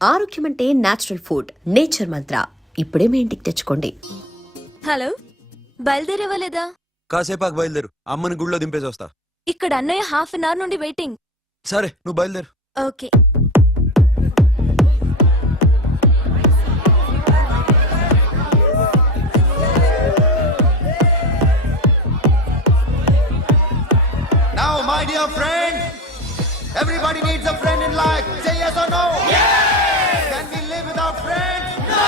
ఆరోగ్యం అంటే natural food. Nature మంత్ర ఇప్పుడే మీ ఇంటికి తెచ్చుకోండి. హలో, బయలుదేరేవాలేదా? కాసేపాకు బయలుదేరు, అమ్మని గుళ్ళో దింపేసి వస్తా. ఇక్కడ అన్నయ్య హాఫ్ అన్ అవర్ నుండి వెయిటింగ్. సరే, నువ్వు బయలుదేరు. Okay. Now, my dear friends, everybody needs a friend in life. Say yes or no? Yes! Can we live without friends? No!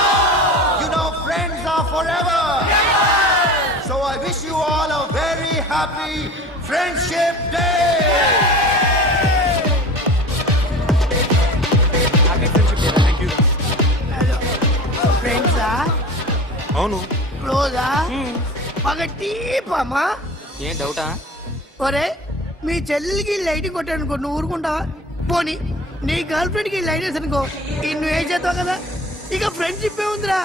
You know, friends are forever. Yes! So I wish you all a very happy Friendship Day! Happy Friendship Day. Thank you. ఫ్రెండ్సా అవును. క్లోజా బాగా deep అమ్మా. ఏం డౌటా? ఒరే, మీ చెల్లెలికి lighting కొట్టానుకో, నువ్వు ఊరుకుంటావా? పోనీ నీ గర్ల్ ఫ్రెండ్ కి లైట్ వేసానుకో, నువ్వు ఏం చేస్తావు కదా. ఇక ఫ్రెండ్షిప్ ఏ ఉందిరా.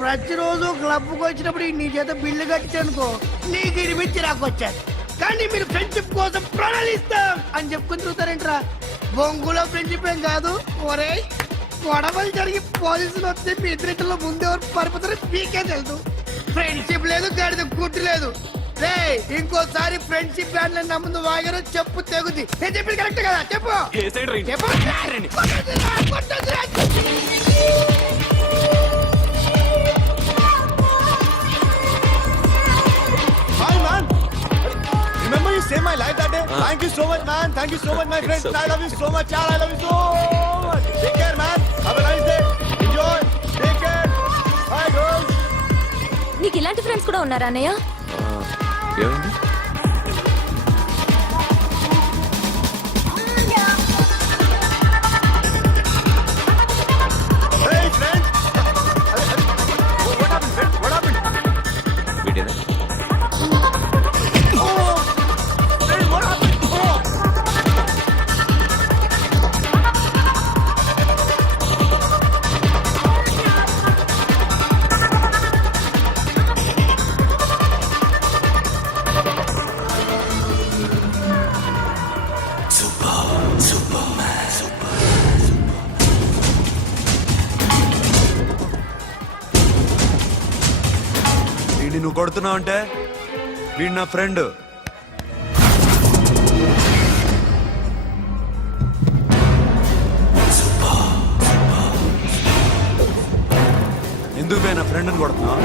ప్రతిరోజు క్లబ్కి వచ్చినప్పుడు నీ చేత బిల్లు కట్టించనుకో, నీకు ఇరిమిచ్చి రాకొచ్చాను. కానీ మీరు ఫ్రెండ్షిప్ కోసం ప్రణాళిస్తాం అని చెప్పుకుని చూస్తారేంట్రా? బొంగులో ఫ్రెండ్షిప్ ఏం కాదు. ఒరే, గొడవలు జరిగి పోలీసులు వస్తే మీ ఇద్దరిలో ముందెవరు పరిపోతారో మీకే తెలుసు. ఫ్రెండ్షిప్ లేదు, గడిద గుడ్డు లేదు. రే, ఇంకోసారి ఫ్రెండ్షిప్ బ్యాండ్ నా ముందు వాగారో చెప్పు తెగుద్ది. నేను చెప్పింది కరెక్ట్ కదా? చెప్పు చెప్పు. Hi man. Remember you saved my life that day? Thank you so much man. Thank you so much my friends. I love you so much. I love you so much. Take care man. Have a nice day. Enjoy. Take care. Bye girls. నీకు ఇలాంటి friends కూడా ఉన్నారా అన్నయ్య? ఏమైంది? Hey friend. What happened friend? What happened? వీడేనా? Oh. Friend, what happened? Oh. వీడిని నువ్వు కొడుతున్నావు అంటే వీడు నా ఫ్రెండ్. ఎందుకు నా ఫ్రెండ్ని కొడుతున్నావు?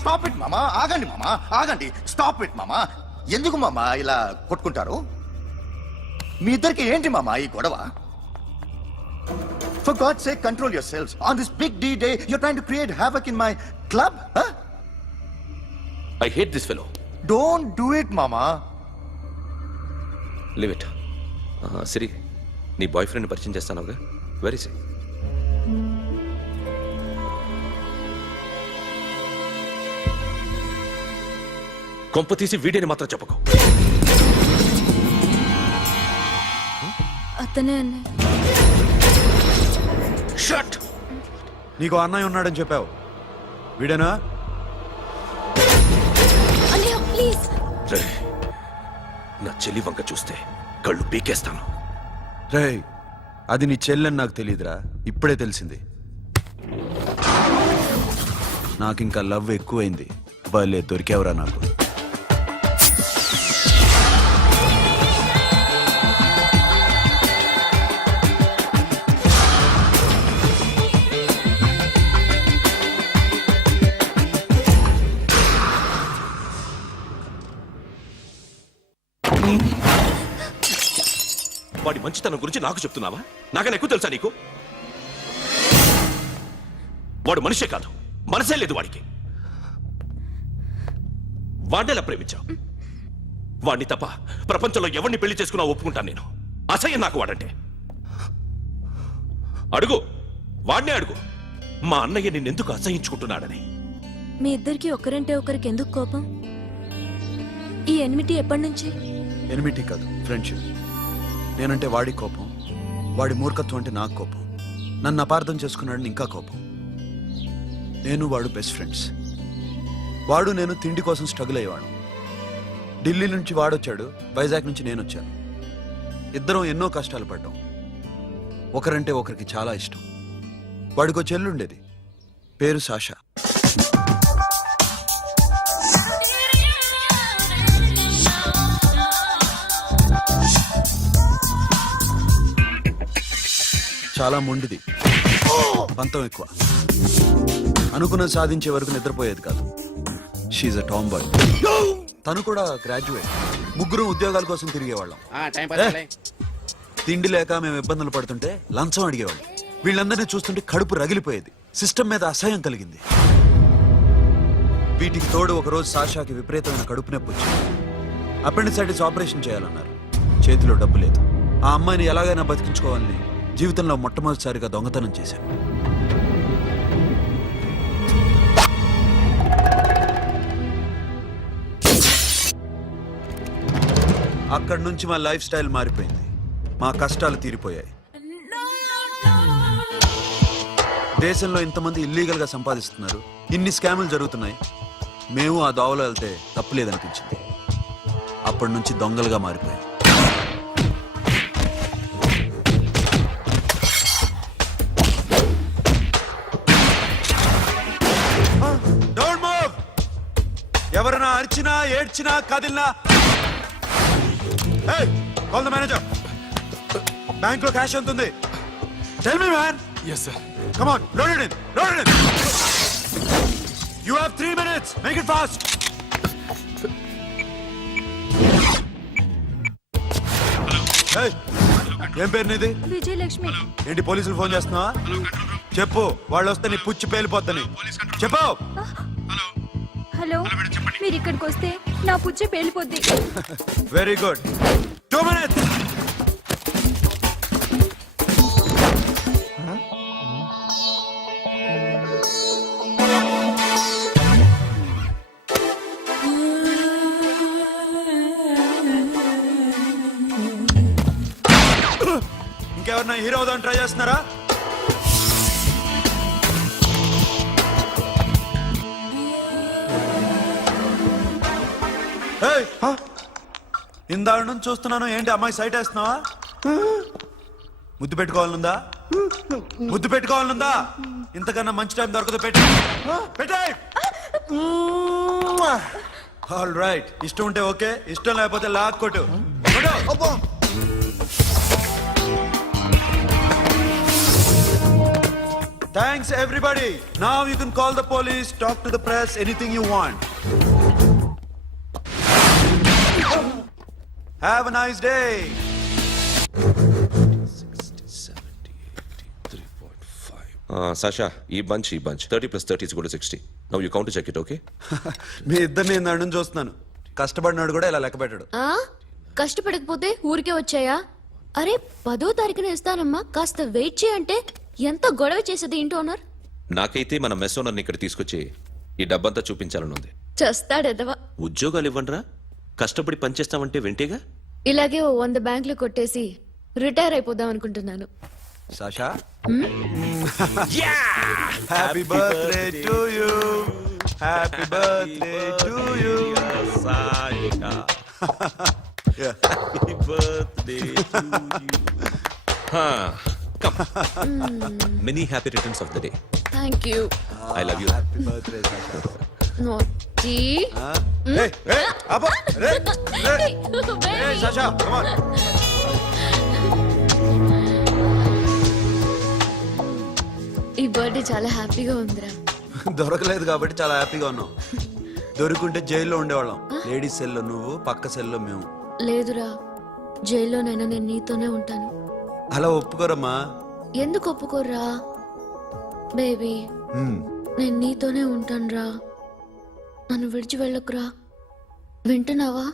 స్టాప్ ఇట్ మామా. ఆగండి మామా, ఆగండి. స్టాప్ ఇట్ మామా. ఎందుకు మామా ఇలా కొట్టుకుంటారు? మీ ఇద్దరికి ఏంటి మామా ఈ గొడవ? For God's sake, control yourselves. On this big D day, you're trying to create havoc in my club? Huh? I hate this fellow. Don't do it, mama. Leave it. సిరి, నీ బాయ్ ఫ్రెండ్ పరిచయం చేస్తానుగా. Very సే కొంప తీసి వీడియోని మాత్రం చెప్పకు. అతనే అన్నయ్య. Shut. నీకు అన్నయ్య ఉన్నాడని చెప్పావు, వీడేనా? అన్నయ్య ప్లీజ్. రేయ్, నా చెల్లి వంక చూస్తే కళ్ళు పీకేస్తాను. రేయ్, అది నీ చెల్లెని నాకు తెలియదురా, ఇప్పుడే తెలిసింది. నాకింకా లవ్ ఎక్కువైంది. భలే దొరికావురా నాకు. వాడి మంచితనం గురించి నాకు చెప్తున్నావా? నాకన్నా ఎక్కువ తెలుసా నీకు? వాడు మనిషే కాదు, మనసే లేదు వాడికి. వాడినెలా ప్రేమించావు? వాడిని తప్ప ప్రపంచంలో ఎవరిని పెళ్లి చేసుకున్నా ఒప్పుకుంటాను నేను. అసహ్యం నాకు వాడంటే. అడుగు, వాడినే అడుగు, మా అన్నయ్య నిన్నెందుకు అసహించుకుంటున్నాడని. మీ ఇద్దరికి ఒకరంటే ఒకరికి ఎందుకు కోపం? ఈ ఎనిమిటీ ఎప్పటి నుంచి? ఎనిమిటీ కాదు, ఫ్రెండ్షిప్. నేనంటే వాడి కోపం, వాడి మూర్ఖత్వం అంటే నాకు కోపం. నన్ను అపార్థం చేసుకున్నాడని ఇంకా కోపం. నేను వాడు బెస్ట్ ఫ్రెండ్స్. వాడు నేను తిండి కోసం స్ట్రగుల్ అయ్యేవాడు. ఢిల్లీ నుంచి వాడొచ్చాడు, వైజాగ్ నుంచి నేను వచ్చాను. ఇద్దరం ఎన్నో కష్టాలు పడ్డాం. ఒకరంటే ఒకరికి చాలా ఇష్టం. వాడికో చెల్లుండేది, పేరు సాషా. చాలా మొండిది, పంతం ఎక్కువ. అనుకున్నది సాధించే వరకు నిద్రపోయేది కాదు. She's a tomboy. తను కూడా గ్రాడ్యుయేట్. ముగ్గురు ఉద్యోగాల కోసం తిరిగేవాళ్ళం. తిండి లేక మేము ఇబ్బందులు పడుతుంటే లంచం అడిగేవాళ్ళం. వీళ్ళందరినీ చూస్తుంటే కడుపు రగిలిపోయేది. సిస్టమ్ మీద అసహ్యం కలిగింది. వీటికి తోడు ఒకరోజు సాషాకి విపరీతమైన కడుపు నొప్పి వచ్చింది. అపెండిసైటిస్ ఆపరేషన్ చేయాలన్నారు. చేతిలో డబ్బు లేదు. ఆ అమ్మాయిని ఎలాగైనా బతికించుకోవాలని జీవితంలో మొట్టమొదటిసారిగా దొంగతనం చేశాను. అక్కడి నుంచి మా లైఫ్ స్టైల్ మారిపోయింది. మా కష్టాలు తీరిపోయాయి. దేశంలో ఇంతమంది ఇల్లీగల్ గా సంపాదిస్తున్నారు, ఇన్ని స్కాములు జరుగుతున్నాయి. మేము ఆ దోవలో వెళ్తే తప్పులేదనిపించింది. అప్పటి నుంచి దొంగలుగా మారిపోయాం. ఎవరైనా అరిచినా ఏడ్చినా కదిలినా కాల్ ద మేనేజర్. బ్యాంక్ లో క్యాష్ ఎంత ఉంది? Tell me man. yes sir. Come on, load it in, load it in. You have 3 minutes, make it fast. ఏం పేరు నీది? విజయలక్ష్మి. ఏంటి పోలీసులు ఫోన్ చేస్తున్నావా? చెప్పు, వాళ్ళు వస్తే నీ పుచ్చి పేలిపోద్దని చెప్పు. హలో, మీరు ఇక్కడికి వస్తే నా పుచ్చే పేలిపోద్ది. Very good. 2 minutes. ఇంకెవరన్నా హీరో అవుదాం ట్రై చేస్తున్నారా? ఇందాక నుంచి చూస్తున్నాను, ఏంటి అమ్మాయి సైట్ వేస్తున్నావా? ముద్దు పెట్టుకోవాలనుందా? ముద్దు పెట్టుకోవాలనుందా? ఇంతకన్నా మంచి టైం దొరకదు. పెట్టే. ఆల్ రైట్, ఇష్టం ఉంటే ఓకే, ఇష్టం లేకపోతే లాక్ కొట్టు. Thanks everybody. Now you can call the police, talk to the press, anything you want. Have a nice day. 'Sasha, ఈ bunch 30 plus 30 is equal to 60. Now you count to check it, okay? మీ ఇద్దరిని నేను నడుం చూస్తున్నాను. కష్టపడినాడు కూడా ఇలా లెక్క పెట్టాడు. కష్టపడకపోతే ఊరికే వచ్చాయా? అరే 10వ తారీఖున ఇస్తానమ్మా, కాస్త వెయిట్ చేయంటే ఎంత గొడవ చేసేది ఇంటి ఓనర్. నాకైతే మన మెస్ ఓనర్ని ఇక్కడ తీసుకొచ్చి ఈ డబ్బంతా చూపించాలని ఉంది. చస్తాడెదవా. ఉద్యోగాలు ఇవ్వండిరా, కష్టపడి పనిచేస్తామంటే వింటేగా. ఇలాగే ఓ 100 బ్యాంకులు కొట్టేసి రిటైర్ అయిపోదాం అనుకుంటున్నాను. Sasha? Happy birthday to you. Happy birthday to you. Sasha. Yeah. Happy birthday to you. Come. Many happy returns of the day. Thank you. I love you. Happy birthday, Sasha. నోటి. Hey, hey, Abba, hey, hey. Hey, Sasha, come on. ఈ birthday చాలా హ్యాపీగా ఉందిరా. దొరకలేదు కాబట్టి చాలా హ్యాపీగా ఉన్నాం. దొరికింటే జైల్లో ఉండేవాళ్ళం. లేడీస్ సెల్లో నువ్వు, పక్క సెల్లో మేము. లేదురా, జైల్లోనైనా నేను నీతోనే ఉంటాను. అలా ఒప్పుకోరమ్మా. ఎందుకు ఒప్పుకోర్రా బేబీ? నేను నీతోనే ఉంటానురా. నన్ను విడిచి వెళ్ళకురా. వింటున్నావా?